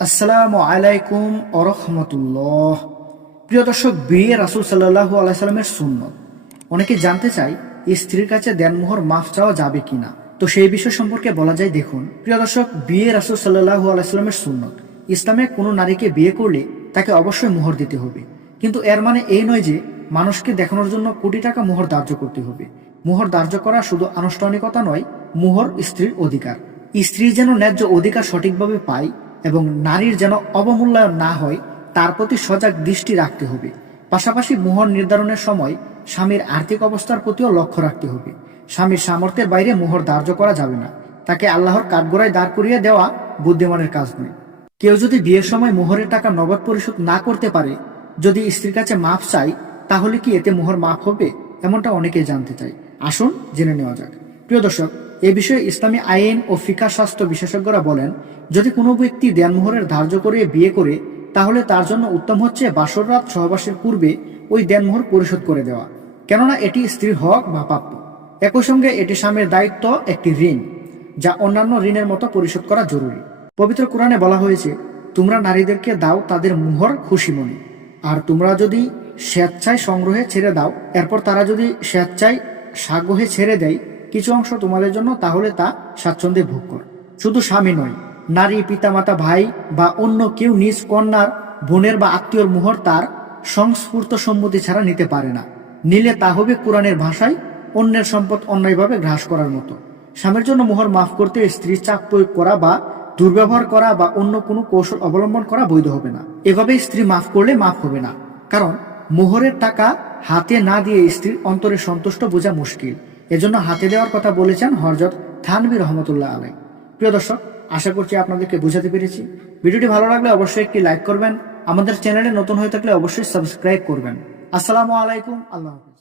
আসসালামু আলাইকুম আরহামতুল্লাহ প্রিয় দর্শক, বিয়ে রাসুল সাল্লাহ আলাইসাল্লামের সুন্নত। অনেকে জানতে চাই স্ত্রীর কাছে দেনমোহর মাফ চাওয়া যাবে কিনা? তো সেই বিষয় সম্পর্কে বলা যায়, দেখুন, প্রিয় দর্শক, বিয়ে রাসুল সাল্লাহ আলাইসাল্লামের সুন্নত। ইসলামে কোনো নারীকে বিয়ে করলে তাকে অবশ্যই মোহর দিতে হবে। কিন্তু এর মানে এই নয় যে মানুষকে দেখানোর জন্য কোটি টাকা মোহর ধার্য করতে হবে। মোহর ধার্য করা শুধু আনুষ্ঠানিকতা নয়, মোহর স্ত্রীর অধিকার। স্ত্রী যেন ন্যায্য অধিকার সঠিকভাবে পায় এবং নারীর যেন অবমূল্যায়ন না হয়, তার প্রতি সজাগ দৃষ্টি রাখতে হবে। পাশাপাশি মোহর নির্ধারণের সময় স্বামীর আর্থিক অবস্থার প্রতিও লক্ষ্য রাখতে হবে। স্বামীর সামর্থ্যের বাইরে মোহর ধার্য করা যাবে না। তাকে আল্লাহর কাঠগড়ায় দাঁড় করিয়ে দেওয়া বুদ্ধিমানের কাজ নয়। কেউ যদি বিয়ের সময় মোহরের টাকা নগদ পরিশোধ না করতে পারে, যদি স্ত্রীর কাছে মাফ চাই তাহলে কি এতে মোহর মাফ হবে? এমনটা অনেকেই জানতে চাই আসুন জেনে নেওয়া যাক। প্রিয় দর্শক এ বিষয়ে ইসলামী আইন ও ফিকা স্বাস্থ্য বিশেষজ্ঞরা বলেন, যদি কোনো ব্যক্তি দেনমোহরের ধার্য করে বিয়ে করে, তাহলে তার জন্য উত্তম হচ্ছে বাসর রাত সহবাসের পূর্বে ওই দেনমোহর পরিশোধ করে দেওয়া। কেননা এটি স্ত্রীর হক বা প্রাপ্য। একই সঙ্গে এটি স্বামীর দায়িত্ব একটি ঋণ, যা অন্যান্য ঋণের মতো পরিশোধ করা জরুরি। পবিত্র কোরআনে বলা হয়েছে, তোমরা নারীদেরকে দাও তাদের মুহর খুশি মনে। আর তোমরা যদি স্বেচ্ছায় সংগ্রহে ছেড়ে দাও, এরপর তারা যদি স্বেচ্ছায় সাগ্রহে ছেড়ে দেয় কিছু অংশ তোমাদের জন্য, তাহলে তা স্বাচ্ছন্দ্যে ভোগ কর। শুধু স্বামী নয়, নারী, পিতামাতা, ভাই বা অন্য কেউ নিজ কন্যার, বোনের বা আত্মীয়র মোহর তার সংস্ফূর্ত সম্মতি ছাড়া নিতে পারে না। নিলে তা হবে কোরআনের ভাষায় অন্যের সম্পদ অন্যায়ভাবে গ্রাস করার মতো। স্বামীর জন্য মোহর মাফ করতে স্ত্রীর চাপ প্রয়োগ করা বা দুর্ব্যবহার করা বা অন্য কোনো কৌশল অবলম্বন করা বৈধ হবে না। এভাবে স্ত্রী মাফ করলে মাফ হবে না। কারণ, মোহরের টাকা হাতে না দিয়ে স্ত্রীর অন্তরে সন্তুষ্ট বোঝা মুশকিল। এজন্য হাতে দেওয়ার কথা বলেছেন হরজত থানবি রহমতুল্লাহ আলাই। প্রিয় দর্শক, আশা করছি আপনাদেরকে বুঝাতে পেরেছি। ভিডিওটি ভালো লাগলে অবশ্যই একটি লাইক করবেন। আমাদের চ্যানেলে নতুন হয়ে থাকলে অবশ্যই সাবস্ক্রাইব করবেন। আসসালামু আলাইকুম, আল্লাহ হাফেজ।